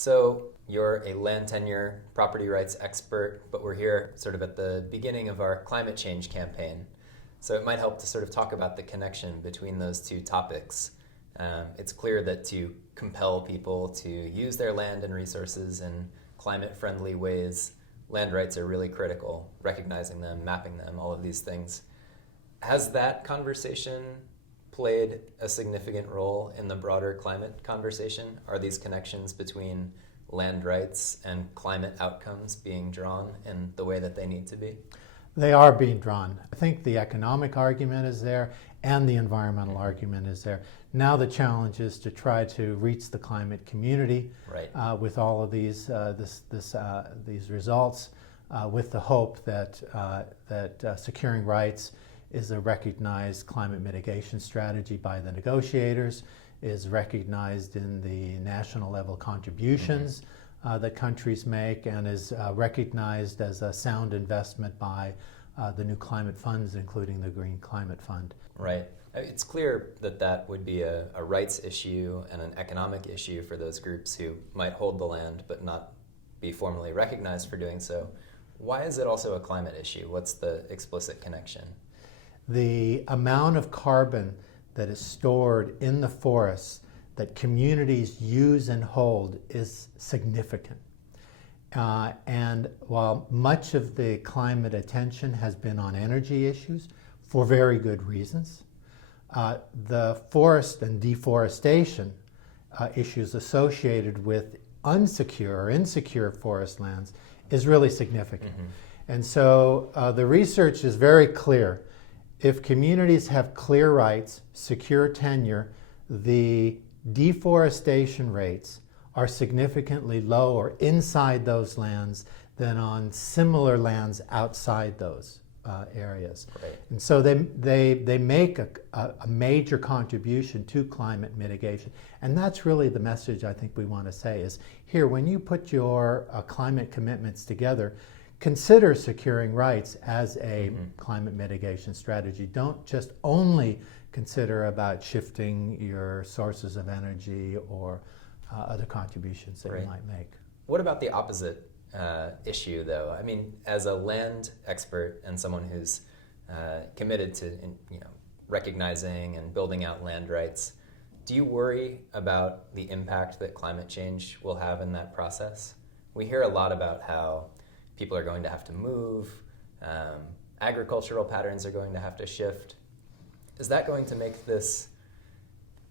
So you're a land tenure property rights expert, but we're here sort of at the beginning of our climate change campaign. So it might help to sort of talk about the connection between those two topics. It's clear that to compel people to use their land and resources in climate-friendly ways, land rights are really critical, recognizing them, mapping them, all of these things. Has that conversation played a significant role in the broader climate conversation? Are these connections between land rights and climate outcomes being drawn in the way that they need to be? They are being drawn. I think the economic argument is there and the environmental argument is there. Now the challenge is to try to reach the climate community with all of these results, with the hope that securing rights is a recognized climate mitigation strategy by the negotiators, is recognized in the national level contributions that countries make, and is recognized as a sound investment by the new climate funds, including the Green Climate Fund. Right. It's clear that that would be a rights issue and an economic issue for those groups who might hold the land but not be formally recognized for doing so. Why is it also a climate issue? What's the explicit connection? The amount of carbon that is stored in the forests that communities use and hold is significant. And while much of the climate attention has been on energy issues, for very good reasons, the forest and deforestation issues associated with unsecure or insecure forest lands is really significant. And so the research is very clear. If communities have clear rights, secure tenure, the deforestation rates are significantly lower inside those lands than on similar lands outside those areas. Right. And so they make a major contribution to climate mitigation. And that's really the message I think we want to say is, here, when you put your climate commitments together, consider securing rights as a climate mitigation strategy. Don't just only consider about shifting your sources of energy or other contributions that you might make. What about the opposite issue, though? I mean, as a land expert and someone who's committed to recognizing and building out land rights, do you worry about the impact that climate change will have in that process? We hear a lot about how people are going to have to move, agricultural patterns are going to have to shift. Is that going to make this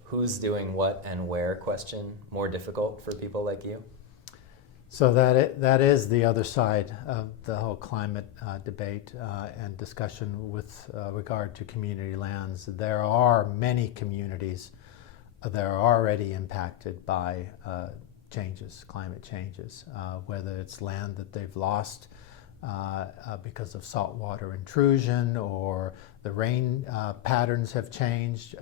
who's doing what and where question more difficult for people like you? So that is the other side of the whole climate debate and discussion with regard to community lands. There are many communities that are already impacted by climate changes, whether it's land that they've lost because of saltwater intrusion or the rain patterns have changed,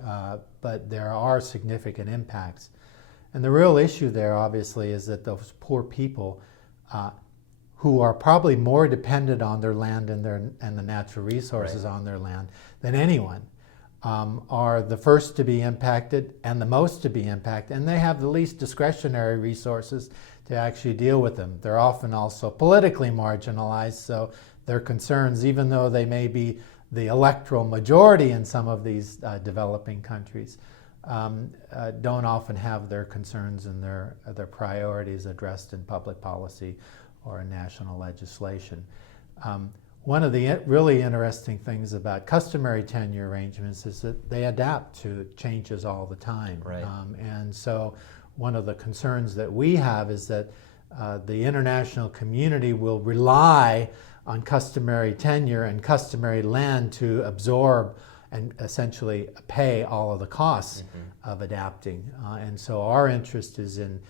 but there are significant impacts. And the real issue there, obviously, is that those poor people who are probably more dependent on their land and the natural resources on their land than anyone are the first to be impacted and the most to be impacted, and they have the least discretionary resources to actually deal with them. They're often also politically marginalized, so their concerns, even though they may be the electoral majority in some of these developing countries, don't often have their concerns and their priorities addressed in public policy or in national legislation. One of the really interesting things about customary tenure arrangements is that they adapt to changes all the time. And so one of the concerns that we have is that the international community will rely on customary tenure and customary land to absorb and essentially pay all of the costs of adapting. And so our interest is in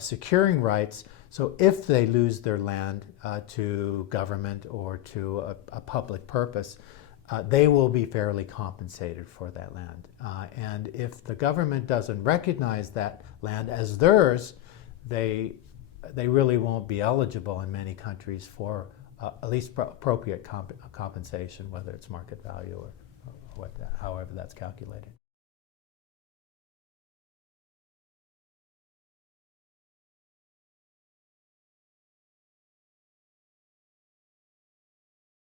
securing rights. So if they lose their land to government or to a public purpose, they will be fairly compensated for that land. And if the government doesn't recognize that land as theirs, they really won't be eligible in many countries for at least appropriate compensation, whether it's market value or however that's calculated.